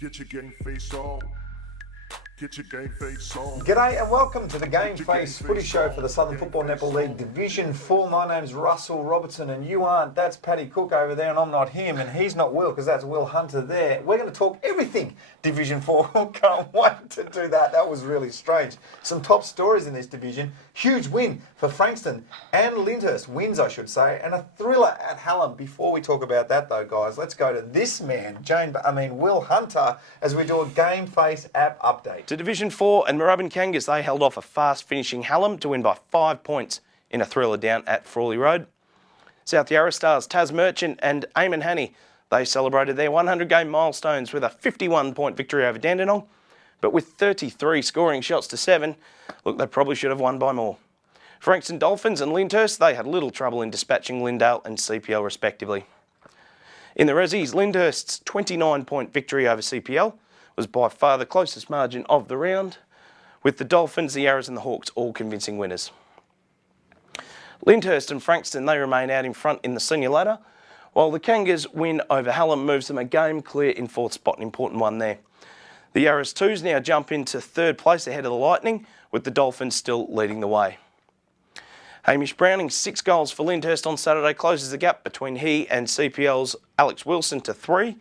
Get your game face on. Get your game face on. G'day and welcome to the Gameface Footy Show for the Southern Football Netball League Division 4. My name's Russell Robertson and you aren't. That's Paddy Cook over there and I'm not him and he's not Will because that's Will Hunter there. We're going to talk everything Division 4. Can't wait to do that. That was really strange. Some top stories in this division. Huge win for Frankston and Lyndhurst. Wins, I should say. And a thriller at Hallam. Before we talk about that though, guys, let's go to this man, Will Hunter, as we do a Gameface app update. To Division 4 and Moorabbin Kangas, they held off a fast-finishing Hallam to win by 5 points in a thriller down at Frawley Road. South Yarra Stars, Taz Merchant and Eamon Hanny, they celebrated their 100-game milestones with a 51-point victory over Dandenong, but with 33 scoring shots to 7, look, they probably should have won by more. Frankston Dolphins and Lyndhurst, they had little trouble in dispatching Lyndale and CPL respectively. In the Rezzies, Lyndhurst's 29-point victory over CPL was by far the closest margin of the round, with the Dolphins, the Yarras and the Hawks all convincing winners. Lyndhurst and Frankston, they remain out in front in the senior ladder, while the Kangas win over Hallam moves them a game clear in fourth spot, an important one there. The Yarras 2s now jump into third place ahead of the Lightning, with the Dolphins still leading the way. Hamish Browning's 6 goals for Lyndhurst on Saturday closes the gap between he and CPL's Alex Wilson to 3,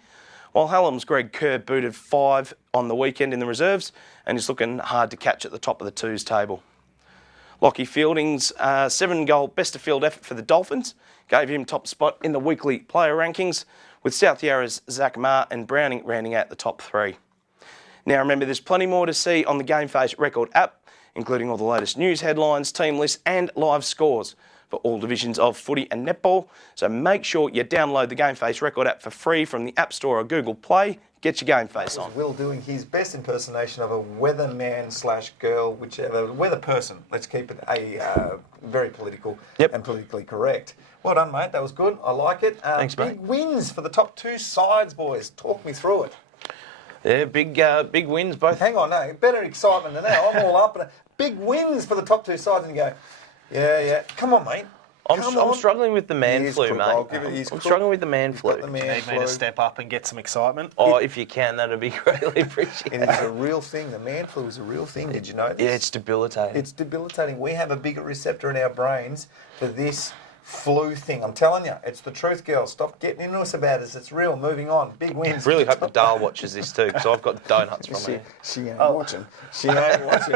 while Hallam's Greg Kerr booted 5 on the weekend in the reserves and is looking hard to catch at the top of the 2s table. Lockie Fielding's 7-goal best-of-field effort for the Dolphins gave him top spot in the weekly player rankings, with South Yarra's Zach Marr and Browning rounding out the top 3. Now remember, there's plenty more to see on the Gameface Record app, including all the latest news headlines, team lists and live scores for all divisions of footy and netball. So make sure you download the Gameface Record app for free from the App Store or Google Play. Get your Gameface on. Will doing his best impersonation of a weatherman/girl, whichever, weather person. Let's keep it very political and politically correct. Well done, mate. That was good. I like it. Thanks, mate. Big wins for the top 2 sides, boys. Talk me through it. Yeah, big wins both. Hang on, no, better excitement than that. I'm all up. Big wins for the top 2 sides, and you go, yeah. Come on, mate. I'm struggling with the man flu, mate. I'm struggling with the man flu. Need me to step up and get some excitement. Oh, if you can, that'd be greatly appreciated. It is a real thing. The man flu is a real thing. Did you know this? Yeah, it's debilitating. It's debilitating. We have a bigger receptor in our brains for this flu thing. I'm telling you, it's the truth, girls. Stop getting into us about it. It's real. Moving on. Big wins. Really hope the Dale watches this too, because I've got donuts from her. She ain't watching. She ain't watching.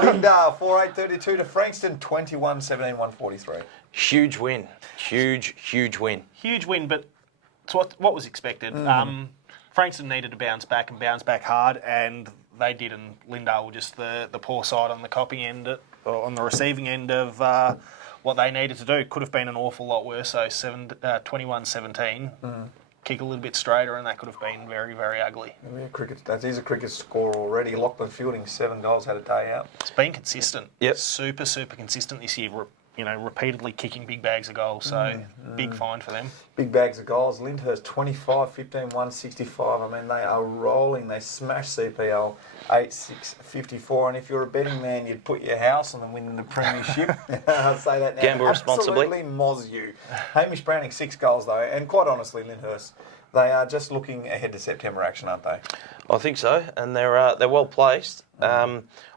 Linda, 4-8-32 to Frankston, 21-17, 143. Huge win. Huge win. Huge win, but it's what was expected. Frankston needed to bounce back and bounce back hard, and they did, and Lindale were just the poor side on the copying end, or on the receiving end of what they needed to do. Could have been an awful lot worse, so 21-17. Kick a little bit straighter, and that could have been very, very ugly. Yeah, that is a cricket score already. Lachlan Fielding, 7 goals, had a day out. It's been consistent. Yep. Super consistent this year. Repeatedly kicking big bags of goals, so big find for them. Big bags of goals. Lyndhurst 25-15, 165. I mean, they are rolling. They smashed CPL 8-6-54. And if you're a betting man, you'd put your house on them winning the premiership. I'll say that now. Gamble responsibly. Absolutely moz you. Hamish Browning, 6 goals though, and quite honestly, Lyndhurst, they are just looking ahead to September action, aren't they? I think so, and they're well placed.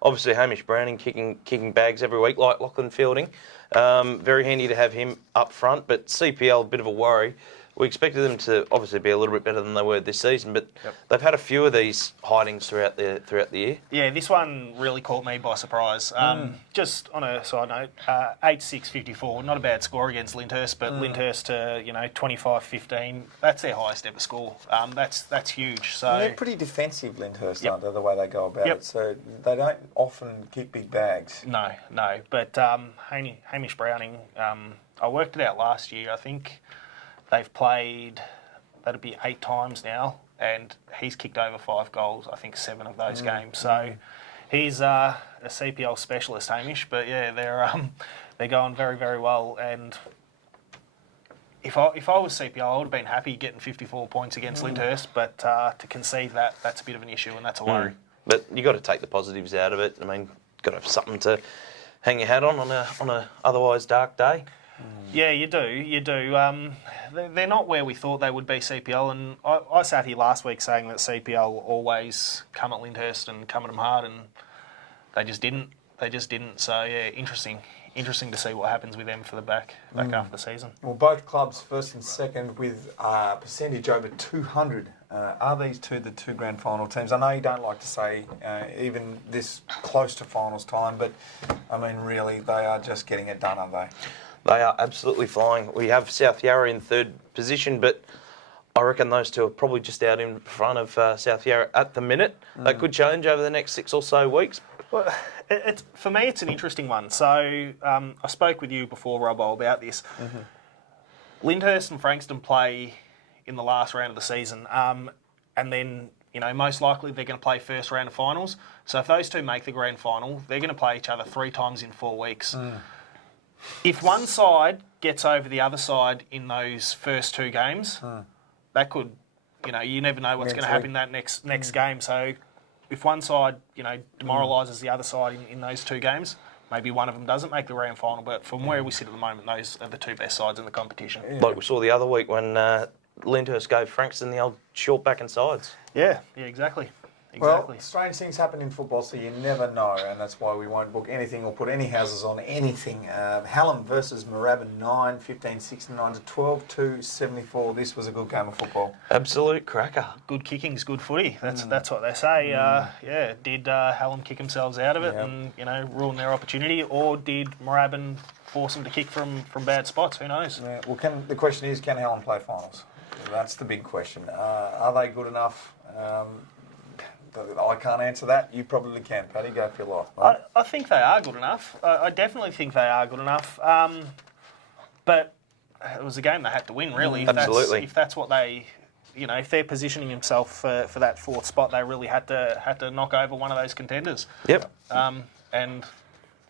Obviously, Hamish Browning kicking bags every week, like Lachlan Fielding. Very handy to have him up front, but CPL, a bit of a worry. We expected them to obviously be a little bit better than they were this season, but they've had a few of these hidings throughout the year. Yeah, this one really caught me by surprise. Just on a side note, 8-6-54, not a bad score against Lyndhurst, but Lyndhurst 25-15, that's their highest ever score. That's huge. So and they're pretty defensive, Lyndhurst, aren't they, the way they go about it? So they don't often kick big bags. No. But Hamish Browning, I worked it out last year, I think. They've played, that'll be 8 times now, and he's kicked over 5 goals, I think 7 of those games. So he's a CPL specialist, Hamish, but yeah, they're going very, very well. And if I was CPL, I would have been happy getting 54 points against Lyndhurst, but to concede that's a bit of an issue, and that's a worry. But you got to take the positives out of it. I mean, got to have something to hang your hat on a otherwise dark day. Yeah, you do. You do. They're not where we thought they would be, CPL. And I sat here last week saying that CPL always come at Lyndhurst and come at them hard, and they just didn't. So, yeah, interesting to see what happens with them for the back after the season. Well, both clubs, first and second, with a percentage over 200. Are these two the two grand final teams? I know you don't like to say even this close to finals time, but, I mean, really, they are just getting it done, aren't they? They are absolutely flying. We have South Yarra in third position, but I reckon those two are probably just out in front of South Yarra at the minute. They could change over the next 6 or so weeks. Well, for me, it's an interesting one. So I spoke with you before, Robbo, about this. Lyndhurst and Frankston play in the last round of the season, and then most likely they're going to play first round of finals. So if those two make the grand final, they're going to play each other 3 times in 4 weeks. If one side gets over the other side in those first 2 games, that could, you never know what's going to happen in that next game. So if one side, demoralises the other side in those 2 games, maybe one of them doesn't make the grand final. But from where we sit at the moment, those are the 2 best sides in the competition. Yeah. Like we saw the other week when Lyndhurst gave Frankston the old short back and sides. Yeah, exactly. Well, strange things happen in football, so you never know, and that's why we won't book anything or put any houses on anything. Hallam versus Moorabbin 9, 15-69 to 12-74. This was a good game of football. Absolute cracker. Good kicking's good footy. That's what they say. Did Hallam kick themselves out of it and ruin their opportunity, or did Moorabbin force them to kick from bad spots? Who knows? Yeah, well, the question is, can Hallam play finals? That's the big question. Are they good enough? I can't answer that. You probably can, Paddy. Go for your life. Right? I think they are good enough. I definitely think they are good enough. But it was a game they had to win, really. Absolutely. If that's what they, if they're positioning themselves for that 4th spot, they really had to knock over one of those contenders. Yep. And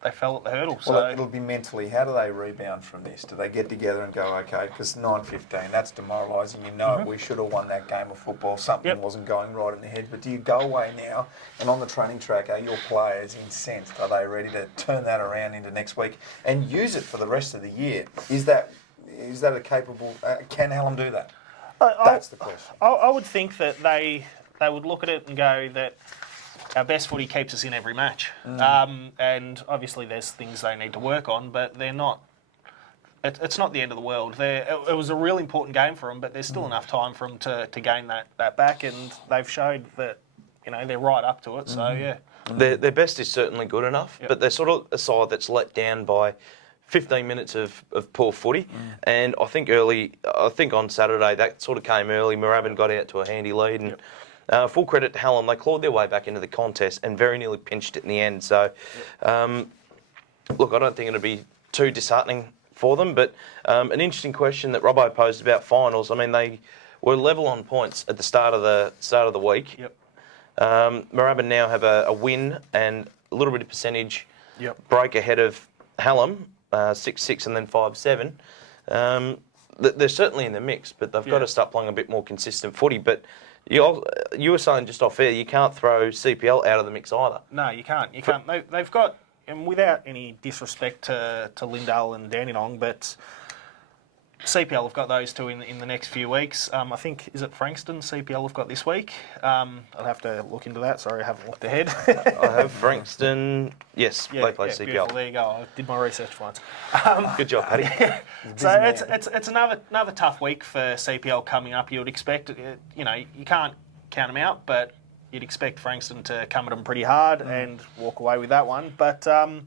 they fell at the hurdle. Well, So it'll be mentally. How do they rebound from this? Do they get together and go, okay, because 9-15, that's demoralising. We should have won that game of football. Something wasn't going right in the head. But do you go away now and on the training track, are your players incensed? Are they ready to turn that around into next week and use it for the rest of the year? Is that a capable? Can Hallam do that? That's the question. I would think that they would look at it and go that our best footy keeps us in every match. And obviously there's things they need to work on, but they're not... It's not the end of the world. It was a really important game for them, but there's still enough time for them to gain that back, and they've showed that they're right up to it. So, yeah. Their best is certainly good enough, but they're sort of a side that's let down by 15 minutes of poor footy. And I think on Saturday that sort of came early. Moorabbin got out to a handy lead, and full credit to Hallam, they clawed their way back into the contest and very nearly pinched it in the end. So, look, I don't think it'll be too disheartening for them, but an interesting question that Robbo posed about finals. I mean, they were level on points at the start of the week. Yep. Moorabbin now have a win and a little bit of percentage break ahead of Hallam, 6-6 and then 5-7. They're certainly in the mix, but they've got to start playing a bit more consistent footy. But you were saying just off air, you can't throw CPL out of the mix either. No, you can't. They've got, and without any disrespect to Lindale and Dandenong, but CPL have got those two in the next few weeks. I think, is it Frankston CPL have got this week? I'll have to look into that. Sorry, I haven't looked ahead. I have Frankston. Yes, they play CPL. Beautiful. There you go. I did my research once. Good job, Paddy. So it's another tough week for CPL coming up. You would expect, you can't count them out, but you'd expect Frankston to come at them pretty hard and walk away with that one. But the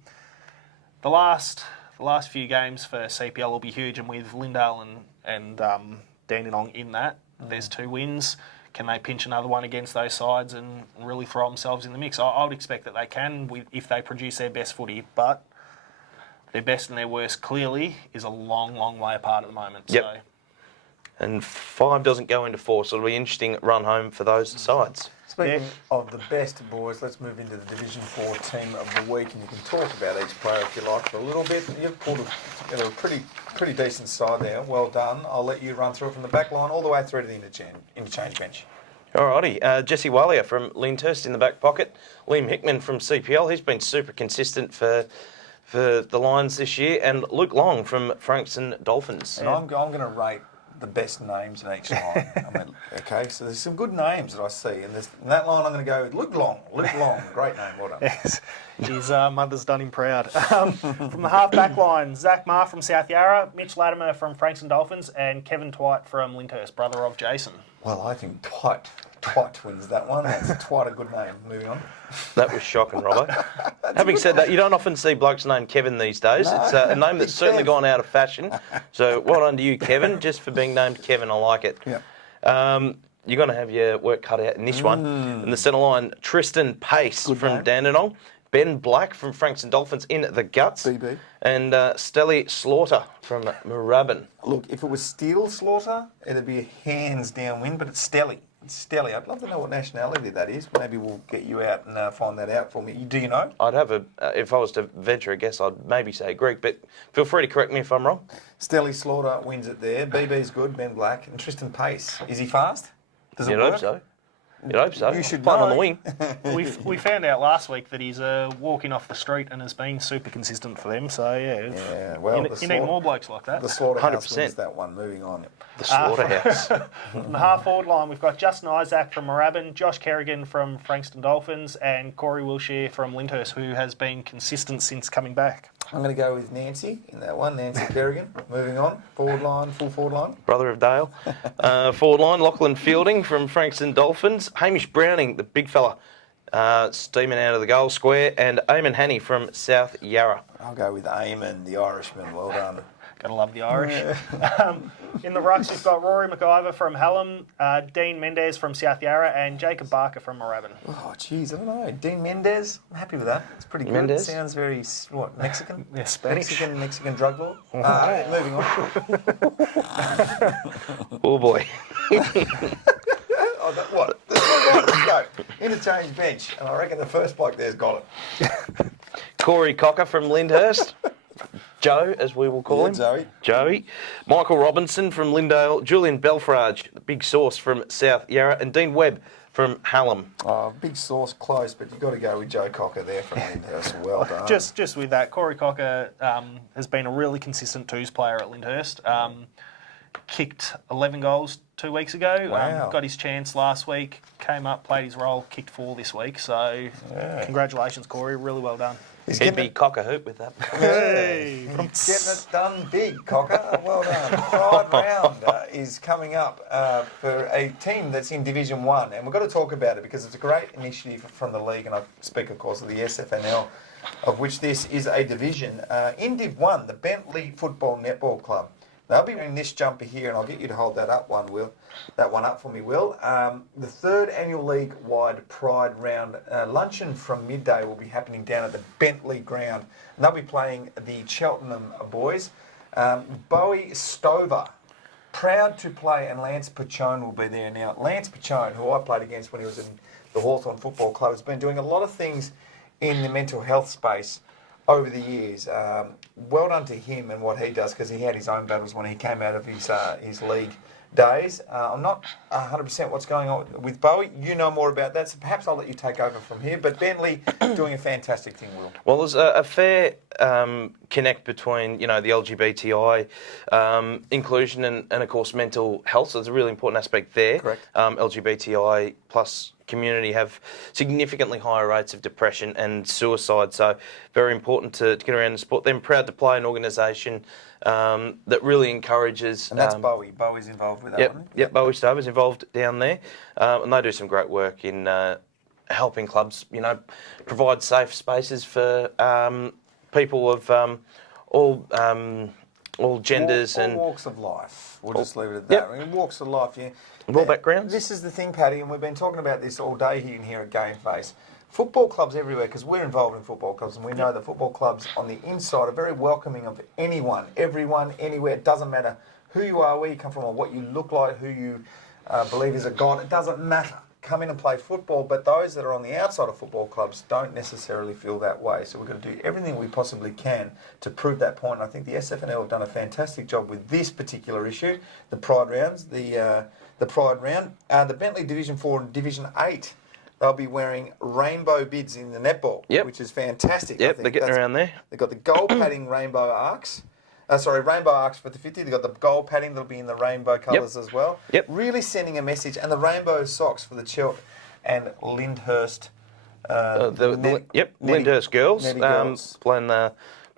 last few games for CPL will be huge, and with Lindale and Dandenong in that, there's 2 wins. Can they pinch another one against those sides and really throw themselves in the mix? I would expect that they can if they produce their best footy, but their best and their worst clearly is a long, long way apart at the moment. Yep. So. And 5 doesn't go into 4, so it'll be an interesting run home for those sides. Speaking of the best, boys, let's move into the Division 4 team of the week, and you can talk about each player if you like for a little bit. You've pulled together a pretty decent side there. Well done. I'll let you run through it from the back line all the way through to the interchange bench. Alrighty, Jesse Wallier from Lyndhurst in the back pocket. Liam Hickman from CPL. He's been super consistent for for the Lions this year, and Luke Long from Frankston Dolphins. And I'm going to rate the best names in each line. Okay, so there's some good names that I see. And in that line, I'm going to go with Luke Long. Luke Long, great name, well done. Yes, his mother's done him proud. From the half-back line, Zach Marr from South Yarra, Mitch Latimer from Frankston Dolphins, and Kevin Twite from Lyndhurst, brother of Jason. Well, I think Twite wins that one. That's quite a good name. Moving on. That was shocking, Robbo. Having said that, you don't often see blokes named Kevin these days. No, it's a name that's certainly gone out of fashion. So well done to you, Kevin, just for being named Kevin. I like it. Yeah. You're going to have your work cut out in this one. In the centre line, Tristan Pace from Dandenong, Ben Black from Frankston Dolphins in the guts, BB. and Stelly Slaughter from Moorabbin. Look, if it was Steel Slaughter, it'd be a hands down win, but it's Stelly. It's Stelly. I'd love to know what nationality that is. Maybe we'll get you out and find that out for me. Do you know? I'd have if I was to venture a guess, I'd maybe say Greek, but feel free to correct me if I'm wrong. Stelly Slaughter wins it there. BB's good, Ben Black. And Tristan Pace. Is he fast? Does it You'd work? hope so. You'd hope so. You should Fun know. on the wing. We found out last week that he's walking off the street and has been super consistent for them. So Yeah, well, you need more blokes like that. The Slaughterhouse 100%. wins that one. Moving on. The slaughterhouse. From the half-forward line, we've got Justin Isaac from Moorabbin, Josh Kerrigan from Frankston Dolphins, and Corey Wilshire from Lyndhurst, who has been consistent since coming back. I'm going to go with Nancy in that one. Nancy Kerrigan. Moving on. Forward line, full forward line. Brother of Dale. Forward line, Lachlan Fielding from Frankston Dolphins, Hamish Browning, the big fella, steaming out of the goal square, and Eamon Hanney from South Yarra. I'll go with Eamon, the Irishman. Well done. Gotta love the Irish. In the rucks, we've got Rory McIver from Hallam, Dean Mendez from South Yarra, and Jacob Barker from Moorabbin. Oh, jeez, I don't know. Dean Mendez. I'm happy with that. It's pretty good. Mendez? Sounds very, Mexican? Yeah, Spanish. Mexican drug lord. Moving on. Oh boy. What? Let's go. Interchange bench. And I reckon the first bloke there's got it. Corey Cocker from Lyndhurst. Joe, as we will call him. Joey. Michael Robinson from Lyndale. Julian Belfrage, the big sauce from South Yarra. And Dean Webb from Hallam. Oh, big sauce close, but you've got to go with Joe Cocker there from Lyndhurst. Well done. Just with that, Corey Cocker has been a really consistent twos player at Lyndhurst. Kicked 11 goals 2 weeks ago. Wow. Got his chance last week. Came up, played his role, kicked 4 this week. So congratulations, Corey. Really well done. He'd be cock a hoop with that. Hey, getting it done big, Cocker. Well done. Pride round is coming up for a team that's in Division 1. And we've got to talk about it because it's a great initiative from the league. And I speak, of course, of the Sfnl, of which this is a division. In Div 1, the Bentley Football Netball Club. They'll be wearing this jumper here, and I'll get you to hold that up for me, Will. The third annual league-wide Pride Round luncheon from midday will be happening down at the Bentley ground. And they'll be playing the Cheltenham boys. Bowie Stover, proud to play, and Lance Pachone will be there now. Lance Pachone, who I played against when he was in the Hawthorn Football Club, has been doing a lot of things in the mental health space over the years. Well done to him and what he does, because he had his own battles when he came out of his league days. I'm not 100% what's going on with Bowie. You know more about that, so perhaps I'll let you take over from here. But Bentley doing a fantastic thing, Will. Well, there's a fair connect between, the LGBTI inclusion and of course, mental health. So there's a really important aspect there. Correct. LGBTI plus community have significantly higher rates of depression and suicide. So very important to get around the sport. Then proud to play an organisation that really encourages... And that's Bowie. Bowie's involved with that one. Yep, Bowie Stover's involved down there. And they do some great work in helping clubs, provide safe spaces for people of all genders all and walks of life. We'll just leave it at that. Yep. I mean, walks of life, yeah. all backgrounds. This is the thing, Paddy, and we've been talking about this all day here at Gameface. Football clubs everywhere, because we're involved in football clubs, and we know that football clubs on the inside are very welcoming of anyone, everyone, anywhere. It doesn't matter who you are, where you come from, or what you look like, who you believe is a god. It doesn't matter. Come in and play football, but those that are on the outside of football clubs don't necessarily feel that way. So we're going to do everything we possibly can to prove that point. And I think the SFNL have done a fantastic job with this particular issue, the Pride rounds, the Pride round. The Bentley Division 4 and Division 8 They'll be wearing rainbow bids in the netball, Yep. which is fantastic. I Yep, think they're getting around there. They've got the gold padding rainbow arcs. Rainbow arcs for the 50. They've got the gold padding that'll be in the rainbow colours as well. Yep. Really sending a message. And the rainbow socks for the Chelt and Lyndhurst. Lyndhurst girls, Netty girls.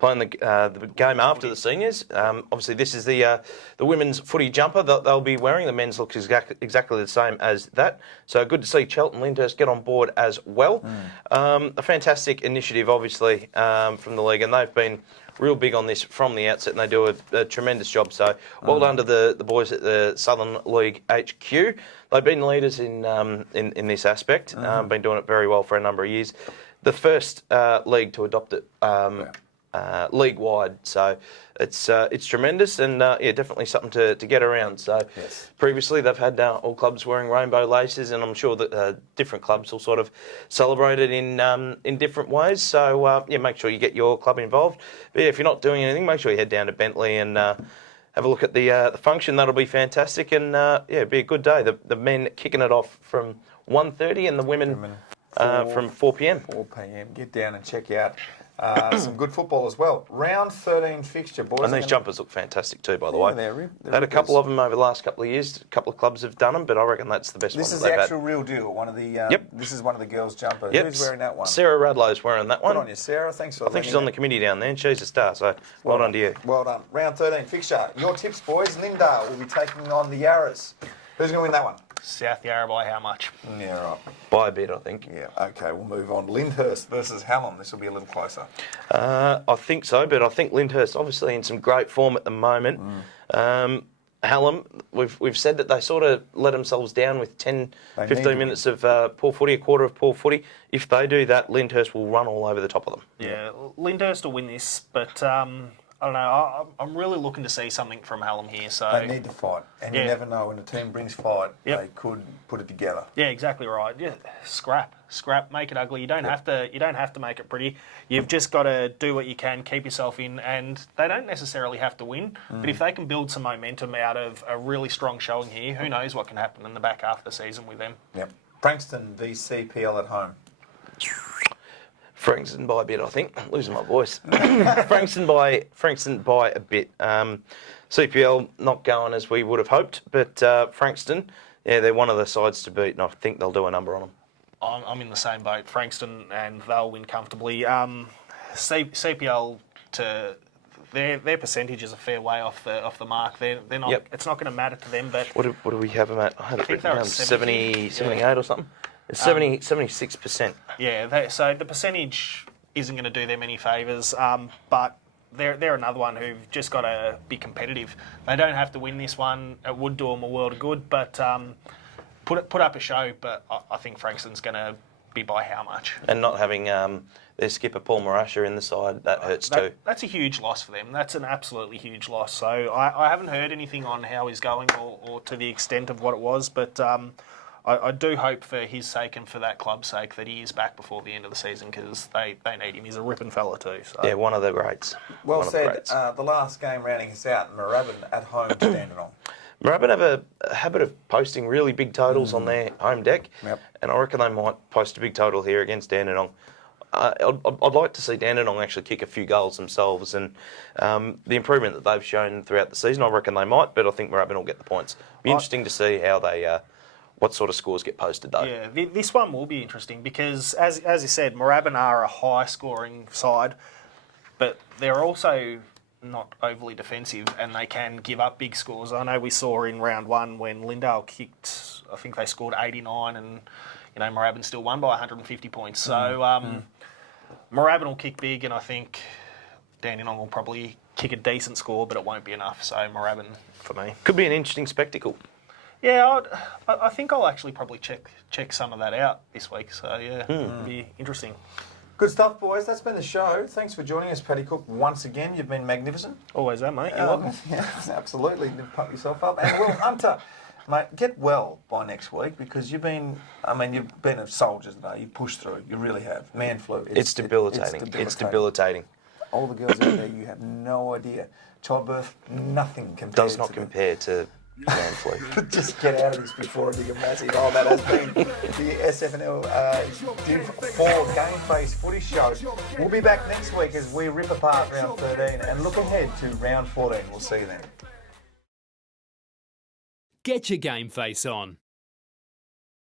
playing the game after the seniors. Obviously, this is the women's footy jumper that they'll be wearing. The men's looks exactly the same as that. So good to see Chelt and Lyndhurst get on board as well. A fantastic initiative, obviously, from the league, and they've been real big on this from the outset, and they do a tremendous job. So well done to the boys at the Southern League HQ. They've been leaders in this aspect, been doing it very well for a number of years. The first league to adopt it league-wide, so it's tremendous, and definitely something to get around. So previously they've had all clubs wearing rainbow laces, and I'm sure that different clubs will sort of celebrate it in different ways. So make sure you get your club involved. But if you're not doing anything, make sure you head down to Bentley and have a look at the function. That'll be fantastic, and it'll be a good day. The men kicking it off from 1:30 and the women from 4 p.m. 4 p.m. Get down and check out some good football as well. Round 13 fixture, boys. And these jumpers look fantastic too, by the way. They're Had a couple of them over the last couple of years. A couple of clubs have done them, but I reckon that's the best one. This is that the they've actual real deal. One of the. This is one of the girls' jumpers. Yep. Who's wearing that one? Sarah Radlow's wearing that one. Good on you, Sarah. Thanks for. I think she's on the committee down there, and she's a star. So well done to you. Well done. Round 13 fixture. Your tips, boys. Lindale will be taking on the Yarras. Who's going to win that one? South Yarra by how much? Yeah, right. By a bit, I think. Yeah, okay, we'll move on. Lyndhurst versus Hallam. This will be a little closer. I think so, but I think Lyndhurst obviously in some great form at the moment. Hallam, we've said that they sort of let themselves down with 10, 15 minutes of poor footy, a quarter of poor footy. If they do that, Lyndhurst will run all over the top of them. Yeah, Lyndhurst will win this, but I don't know. I'm really looking to see something from Hallam here. So They need to fight, and you never know when a team brings fight, they could put it together. Yeah, exactly right. Yeah, scrap, make it ugly. You don't have to make it pretty. You've just got to do what you can, keep yourself in, and they don't necessarily have to win. But if they can build some momentum out of a really strong showing here, who knows what can happen in the back half of the season with them. Yep. Frankston v CPL at home. Frankston by a bit, I think. Losing my voice. Frankston by a bit. CPL not going as we would have hoped, but Frankston, they're one of the sides to beat, and I think they'll do a number on them. I'm in the same boat. Frankston, and they'll win comfortably. CPL their percentage is a fair way off the mark. They're not. Yep. It's not going to matter to them. But what do we have them at? I had it think written they're down. at 78 or something. It's 76%. Yeah, so the percentage isn't going to do them any favours, but they're another one who've just got to be competitive. They don't have to win this one. It would do them a world of good, but put up a show. But I think Frankston's going to be by how much. And not having their skipper Paul Marasha in the side, that hurts too. That's a huge loss for them. That's an absolutely huge loss. So I haven't heard anything on how he's going or to the extent of what it was, but I do hope for his sake and for that club's sake that he is back before the end of the season, because they need him. He's a ripping fella too. So. Yeah, one of the greats. Well said. The last game rounding us out, Moorabbin at home to Dandenong. Moorabbin have a habit of posting really big totals on their home deck, and I reckon they might post a big total here against Dandenong. I'd like to see Dandenong actually kick a few goals themselves, and the improvement that they've shown throughout the season, I reckon they might, but I think Moorabbin will get the points. Be interesting to see how they... what sort of scores get posted though? Yeah, this one will be interesting because, as you said, Moorabbin are a high-scoring side, but they're also not overly defensive, and they can give up big scores. I know we saw in round one when Lindale kicked, I think they scored 89, and Moorabbin still won by 150 points. So Moorabbin will kick big, and I think Dandenong will probably kick a decent score, but it won't be enough. So Moorabbin for me. Could be an interesting spectacle. Yeah, I think I'll actually probably check some of that out this week. So, yeah, it'll be interesting. Good stuff, boys. That's been the show. Thanks for joining us, Paddy Cook, once again. You've been magnificent. Always that, mate. You're welcome. Yeah, absolutely. Pump yourself up. And Will Hunter, mate, get well by next week, because you've been a soldier today. You pushed through. You really have. Man flu. It's debilitating. It's debilitating. All the girls out there, you have no idea. Childbirth, nothing compared Does not compare to Just get out of this before I dig a massive hole. That has been the Sfnl Div 4 Gameface Footy Show. We'll be back next week as we rip apart round 13 and look ahead to round 14. We'll see you then. Get your Gameface on.